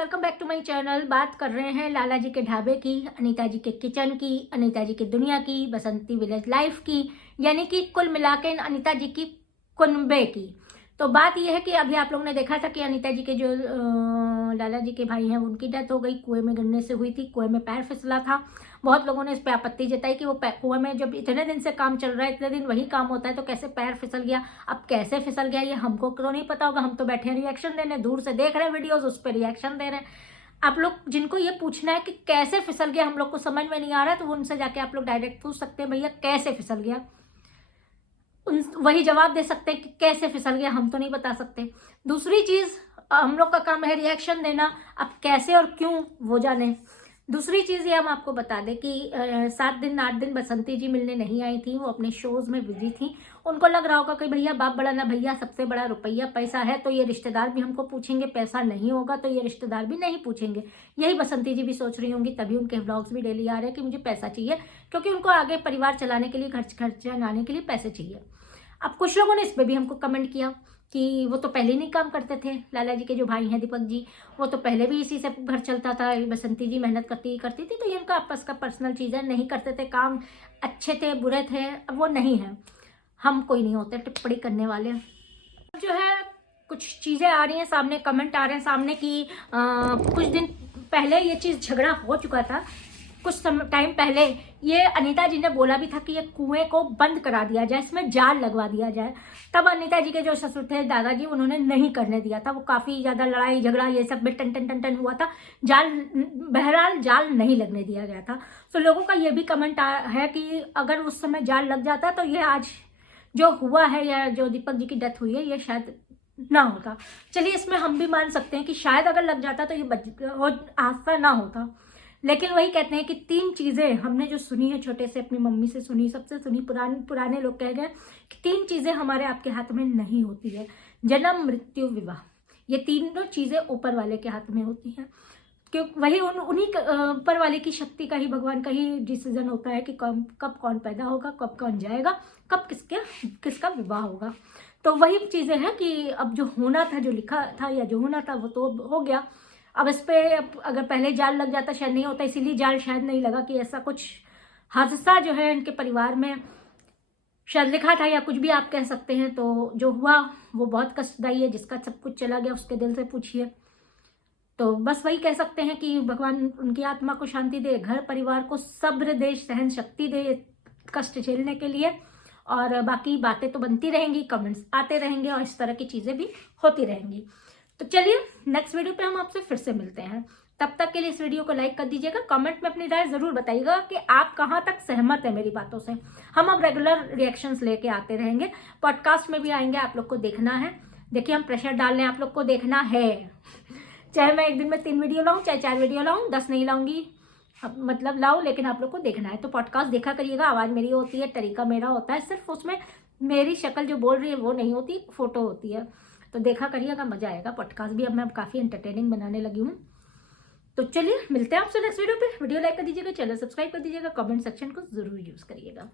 Welcome back to my channel. बात कर रहे हैं लाला जी के ढाबे की, अनीता जी के किचन की, अनीता जी की दुनिया की, बसंती विलेज लाइफ की, यानी कि कुल मिला के अनीता जी की कुनबे की। तो बात यह है कि अभी आप लोगों ने देखा था कि अनीता जी के जो लाला जी के भाई हैं उनकी डेथ हो गई, कुएं में गिरने से हुई थी, कुएं में पैर फिसला था। बहुत लोगों ने इस पर आपत्ति जताई कि वो कुएं में जब इतने दिन से काम चल रहा है, इतने दिन वही काम होता है, तो कैसे पैर फिसल गया। अब कैसे फिसल गया ये हमको तो नहीं पता होगा, हम तो बैठे हैं रिएक्शन देने, दूर से देख रहे हैं वीडियोज, उस पर रिएक्शन दे रहे हैं। आप लोग जिनको ये पूछना है कि कैसे फिसल गया, हम लोग को समझ में नहीं आ रहा है, तो वो उनसे जाके आप लोग डायरेक्ट पूछ सकते हैं, भैया कैसे फिसल गया। वही जवाब दे सकते हैं कि कैसे फिसल गया, हम तो नहीं बता सकते। दूसरी चीज, हम लोग का काम है रिएक्शन देना, अब कैसे और क्यों वो जाने। दूसरी चीज ये हम आपको बता दें कि 7 दिन 8 दिन बसंती जी मिलने नहीं आई थी, वो अपने शोज में बिजी थी। उनको लग रहा होगा कि भैया बाप बड़ा ना भैया, सबसे बड़ा रुपया पैसा है, तो ये रिश्तेदार भी हमको पूछेंगे, पैसा नहीं होगा तो ये रिश्तेदार भी नहीं पूछेंगे। यही बसंती जी भी सोच रही होंगी, तभी उनके व्लॉग्स भी डेली आ रहे हैं कि मुझे पैसा चाहिए, क्योंकि उनको आगे परिवार चलाने के लिए, खर्चा लाने के लिए पैसे चाहिए। अब कुछ लोगों ने इस पर भी हमको कमेंट किया कि वो तो पहले नहीं काम करते थे, लाला जी के जो भाई हैं दीपक जी, वो तो पहले भी इसी से घर चलता था, बसंती जी मेहनत करती थी, तो ये इनका आपस का पर्सनल चीज़ है, नहीं करते थे काम, अच्छे थे बुरे थे, अब वो नहीं है। हम कोई नहीं होते टिप्पणी करने वाले। जो है कुछ चीज़ें आ रही हैं सामने, कमेंट आ रहे हैं सामने कि कुछ दिन पहले ये चीज़ झगड़ा हो चुका था, कुछ टाइम पहले ये अनीता जी ने बोला भी था कि ये कुएं को बंद करा दिया जाए, इसमें जाल लगवा दिया जाए। तब अनीता जी के जो ससुर थे दादाजी, उन्होंने नहीं करने दिया था, वो काफ़ी ज़्यादा लड़ाई झगड़ा ये सब में टन टन टन टन हुआ था, बहरहाल जाल नहीं लगने दिया गया था। तो लोगों का ये भी कमेंट है कि अगर उस समय जाल लग जाता तो ये आज जो हुआ है या जो दीपक जी की डेथ हुई है ये शायद ना होता। चलिए इसमें हम भी मान सकते हैं कि शायद अगर लग जाता तो ये हादसा ना होता। लेकिन वही कहते हैं कि 3 चीज़ें हमने जो सुनी है, छोटे से अपनी मम्मी से सुनी, सबसे सुनी, पुराने लोग कह गए कि 3 चीज़ें हमारे आपके हाथ में नहीं होती है, जन्म मृत्यु विवाह। ये तीनों चीज़ें ऊपर वाले के हाथ में होती हैं, क्यों वही उन्हीं ऊपर वाले की शक्ति का ही, भगवान का ही डिसीजन होता है कि कब कौन पैदा होगा, कब कौन जाएगा, कब किसका विवाह होगा। तो वही चीज़ें हैं कि अब जो होना था, जो लिखा था या जो होना था वो तो हो गया। अब इस पर अगर पहले जाल लग जाता शायद नहीं होता, इसीलिए जाल शायद नहीं लगा कि ऐसा कुछ हादसा जो है इनके परिवार में शायद लिखा था, या कुछ भी आप कह सकते हैं। तो जो हुआ वो बहुत कष्टदायी है, जिसका सब कुछ चला गया उसके दिल से पूछिए। तो बस वही कह सकते हैं कि भगवान उनकी आत्मा को शांति दे, घर परिवार को सब्र दे, सहन शक्ति दे कष्ट झेलने के लिए। और बाकी बातें तो बनती रहेंगी, कमेंट्स आते रहेंगे और इस तरह की चीज़ें भी होती रहेंगी। तो चलिए नेक्स्ट वीडियो पे हम आपसे फिर से मिलते हैं। तब तक के लिए इस वीडियो को लाइक कर दीजिएगा, कमेंट में अपनी राय जरूर बताइएगा कि आप कहाँ तक सहमत है मेरी बातों से। हम अब रेगुलर रिएक्शंस लेके आते रहेंगे, पॉडकास्ट में भी आएंगे, आप लोग को देखना है। देखिए हम प्रेशर डाल रहे हैं, आप लोग को देखना है। चाहे मैं एक दिन में 3 वीडियो लाऊं, चाहे 4 वीडियो लाऊं, 10 नहीं लाऊंगी, मतलब लाऊं, लेकिन आप लोग को देखना है। तो पॉडकास्ट देखा करिएगा, आवाज़ मेरी होती है, तरीका मेरा होता है, सिर्फ उसमें मेरी शक्ल जो बोल रही है वो नहीं होती, फोटो होती है। तो देखा करिएगा, मजा आएगा। पॉडकास्ट भी अब मैं काफ़ी एंटरटेनिंग बनाने लगी हूँ। तो चलिए मिलते हैं आपसे नेक्स्ट वीडियो पे। वीडियो लाइक कर दीजिएगा, चैनल सब्सक्राइब कर दीजिएगा, कमेंट सेक्शन को जरूर यूज़ करिएगा।